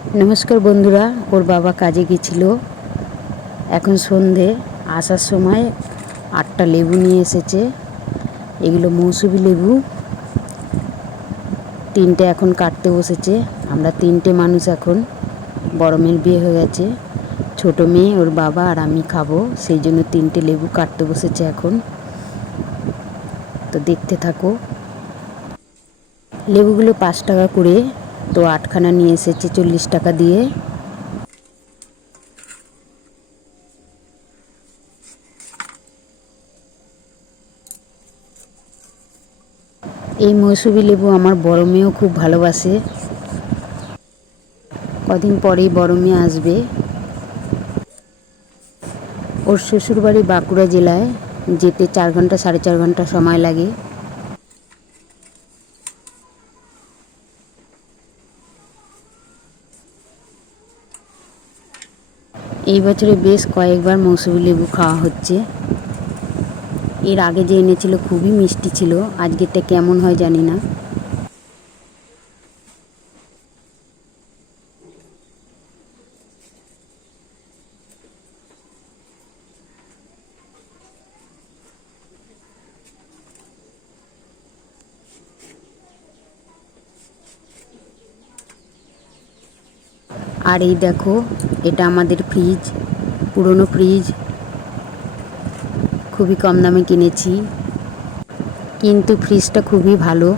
নমস্কার বন্ধুরা, ওর বাবা কাজে গেছিল, এখন সন্ধে। আসার সময় 8টা লেবু নিয়ে এসেছে। এগুলো মৌসুমী লেবু। 3টে এখন কাটতে বসেছে। আমরা 3টে মানুষ এখন। বড় মেয়ের বিয়ে হয়ে গেছে, ছোট মেয়ে, ওর বাবা আর আমি খাবো, সেই জন্য 3টে লেবু কাটতে বসেছে এখন। তো দেখতে থাকো। লেবুগুলো 5 টাকা করে, তো 8খানা নিয়ে এসেছে 40 টাকা দিয়ে। এই মৌসুমী লেবু আমার বড় মেয়েও খুব ভালোবাসে। কদিন পরেই বড় মেয়ে আসবে। ওর শ্বশুরবাড়ি বাঁকুড়া জেলায়, যেতে 4 ঘন্টা 4.5 ঘন্টা সময় লাগে। এই বছরে বেশ কয়েকবার মৌসুমী লেবু খাওয়া হচ্ছে। এর আগে যে এনেছিল খুবই মিষ্টি ছিল, আজকেরটা কেমন হয় জানি না। আর এই দেখো, এটা আমাদের ফ্রিজ, পুরনো ফ্রিজ, খুবই কম দামে কিনেছি, কিন্তু ফ্রিজটা খুবই ভালো।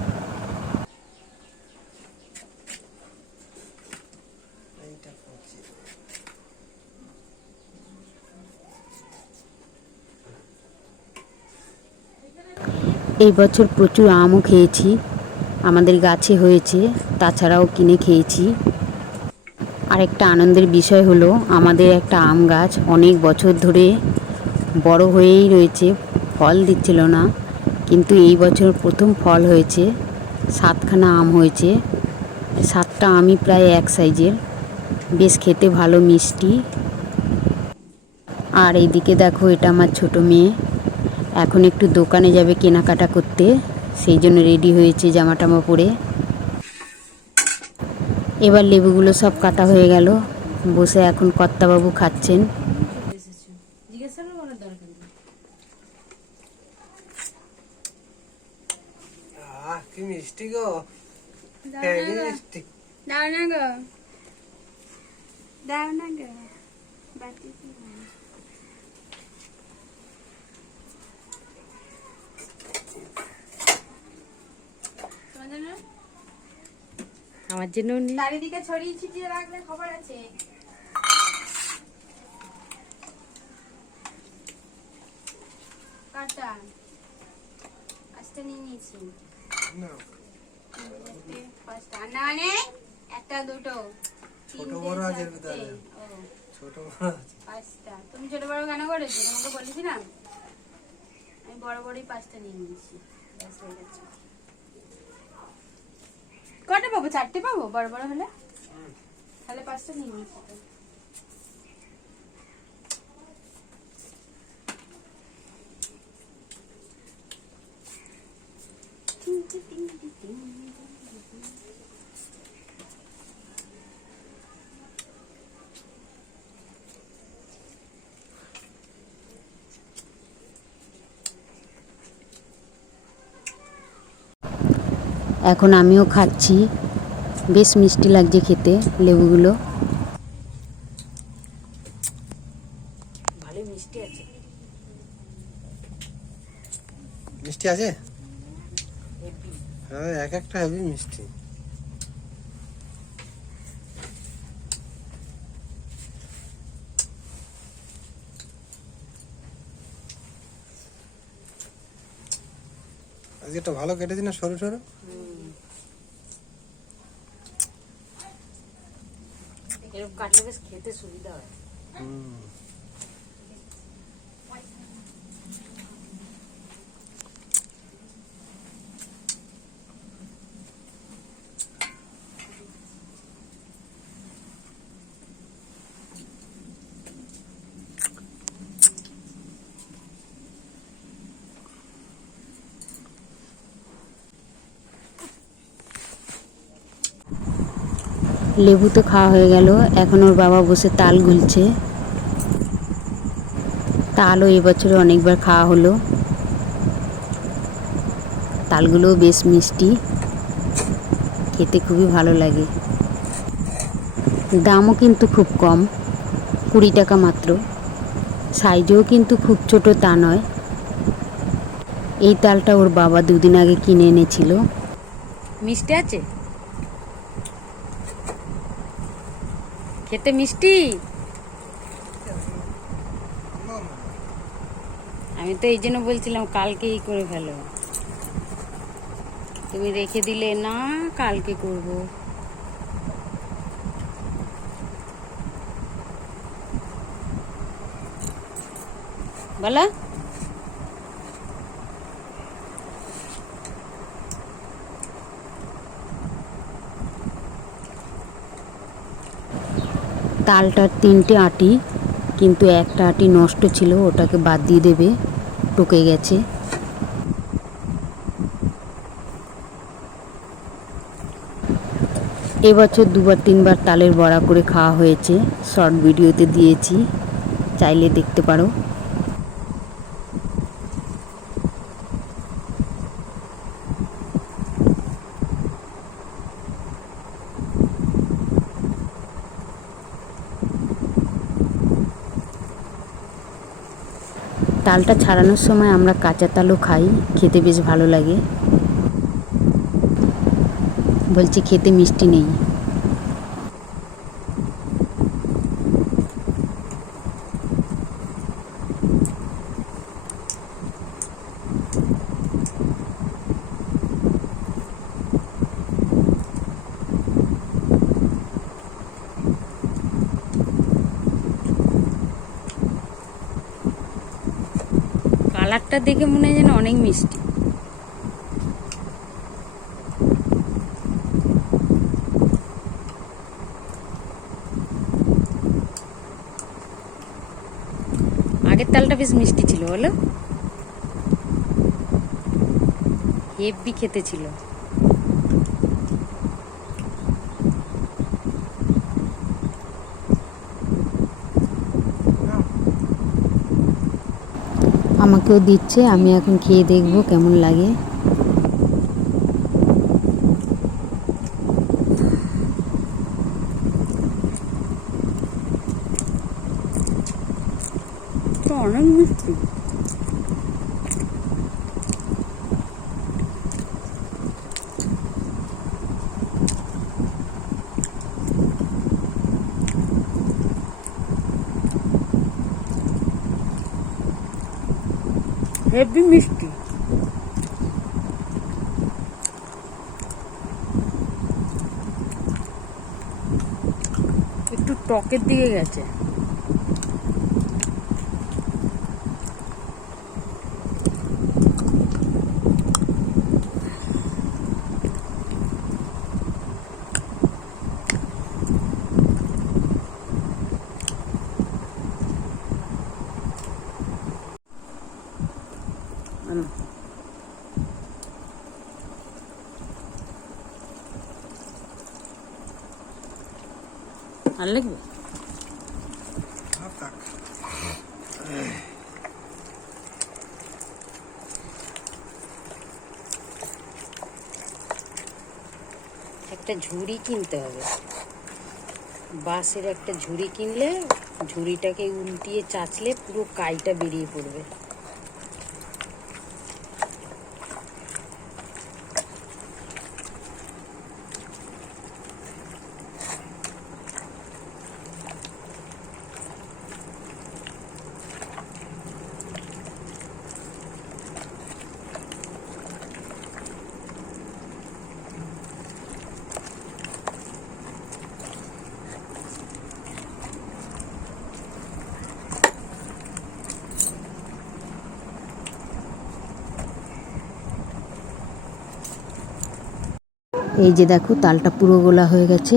এই বছর প্রচুর আমও খেয়েছি, আমাদের গাছে হয়েছে, তাছাড়াও কিনে খেয়েছি। আরেকটা আনন্দের বিষয় হলো, আমাদের একটা আম গাছ অনেক বছর ধরে বড় হয়েই রয়েছে, ফল দিচ্ছিল না, কিন্তু এই বছর প্রথম ফল হয়েছে। 7খানা আম হয়েছে, 7টা আমই প্রায় এক সাইজের, বেশ খেতে ভালো, মিষ্টি। আর এইদিকে দেখো, এটা আমার ছোট মেয়ে, এখন একটু দোকানে যাবে কেনাকাটা করতে, সেই জন্য রেডি হয়েছে জামা টামা পরে। এবার লেবুগুলো সব কাটা হয়ে গেল, বসে এখন কর্তাবাবু খাচ্ছেন। কি মিষ্টি গো, মিষ্টি। দাও না গো, দাও না গো, বাটি আমার জন্য চারিদিকে ছড়িয়ে ছিটিয়ে রাখলে খবর আছে। কাটা আজটা নিয়ে নিয়েছি, 5টা না, মানে 1টা 2টো ছোট বড় আছে ভিতরে, ছোট বড় আছে 5টা। তুমি ছোট বড় কেন করেছো? তোমাকে বলেছি না, আমি বড় বড়ই 5টা নিয়ে নিয়েছি, ব্যাস হয়ে গেছে। কটা পাবো? 4টে পাবো বড় বড় হলে, তাহলে 5টা নিয়ে নিয়েছি। এখন আমিও খাচ্ছি, বেশ মিষ্টি লাগছে খেতে লেবুগুলো। ভালোই মিষ্টি আছে। মিষ্টি আছে, হ্যাঁ এক একটা হেভি মিষ্টি। আজকে একটা ভালো কেটেছি না, সরু সরু। এরকম কাটলে বেশ খেতে সুবিধা হয়। লেবু তো খাওয়া হয়ে গেল, এখন ওর বাবা বসে তাল গুলছে। তালও এবছরে অনেকবার খাওয়া হলো। তালগুলোও বেশ মিষ্টি, খেতে খুবই ভালো লাগে। দামও কিন্তু খুব কম, 20 টাকা মাত্র। সাইজেও কিন্তু খুব ছোট তা নয়। এই তালটা ওর বাবা 2 দিন আগে কিনে এনেছিল। মিষ্টি আছে, খেতে মিষ্টি। আমি তো এই জন্য বলছিলাম কালকেই করে ফেলো, তুমি রেখে দিলে না কালকে করব। বলো, তালটার 3টে আটি, কিন্তু একটা আটি নষ্ট ছিল, ওটাকে বাদ দিয়ে দেবে, টুকে গেছে। এবছর 2-3বার তালের বড়া করে খাওয়া হয়েছে, শর্ট ভিডিওতে দিয়েছি, চাইলে দেখতে পারো। তালটা ছাড়ানোর সময় আমরা কাঁচা তালও খাই, খেতে বেশ ভালো লাগে। বলছি খেতে মিষ্টি নেই। কালারটা দেখে মনে হয় যেন অনেক মিষ্টি। আগের তালটা বেশ মিষ্টি ছিল বলো, হেব্বি খেতে ছিল। আমাকেও দিচ্ছে, আমি এখন খেয়ে দেখবো কেমন লাগে। তো অনেক মিষ্টি। হেব্বি মিষ্টি। একটু টকের দিকে গেছে। আর লাগবে? একটা ঝুড়ি কিনতে হবে, বাঁশের একটা ঝুড়ি কিনলে ঝুড়িটাকে উল্টিয়ে চাচলে পুরো কাইটা বেরিয়ে পড়বে। এই যে দেখো তালটা পুরো গোলা হয়ে গেছে,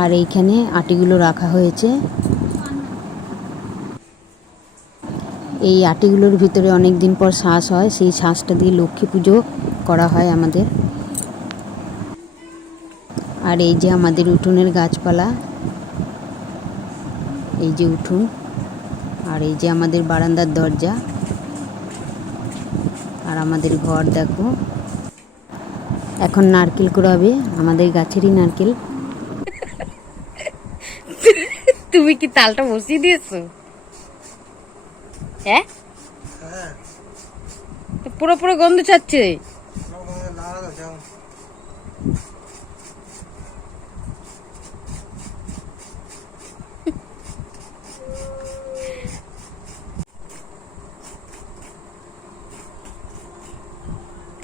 আর এইখানে আটিগুলো রাখা হয়েছে। এই আটিগুলোর ভিতরে অনেক দিন পর শ্বাস হয়, সেই শ্বাসটা দিয়ে লক্ষ্মী পুজো করা হয় আমাদের। আর এই যে আমাদের উঠোনের গাছপালা, এই যে উঠোন, আর এই যে আমাদের বারান্দার দরজা, আর আমাদের ঘর দেখো। এখন নারকেল কুড়াবে, আমাদের গাছেরই নারকেল। তুমি কি তালটা বসিয়ে দিয়েছো? হ্যাঁ, হ্যাঁ পুরো পুরো গন্ধ ছাড়ছে। লাগানো যাও।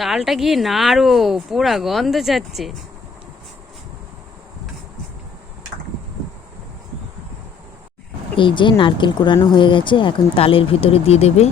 তালটা গিয়ে নাড়ো, পুরা গন্ধ ছাড়ছে। এই যে নারকেল কোড়ানো হয়ে গেছে, এখন তালের ভিতরে দিয়ে দেবে।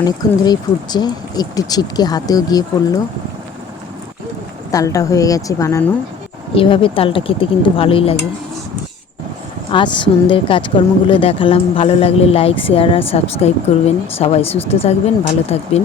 অনেকক্ষণ ধরেই ফুটছে, একটু ছিটকে হাতেও গিয়ে পড়লো। তালটা হয়ে গেছে বানানো। এভাবে তালটা খেতে কিন্তু ভালোই লাগে। আজ সন্ধ্যের কাজকর্মগুলো দেখালাম, ভালো লাগলে লাইক, শেয়ার আর সাবস্ক্রাইব করবেন। সবাই সুস্থ থাকবেন, ভালো থাকবেন।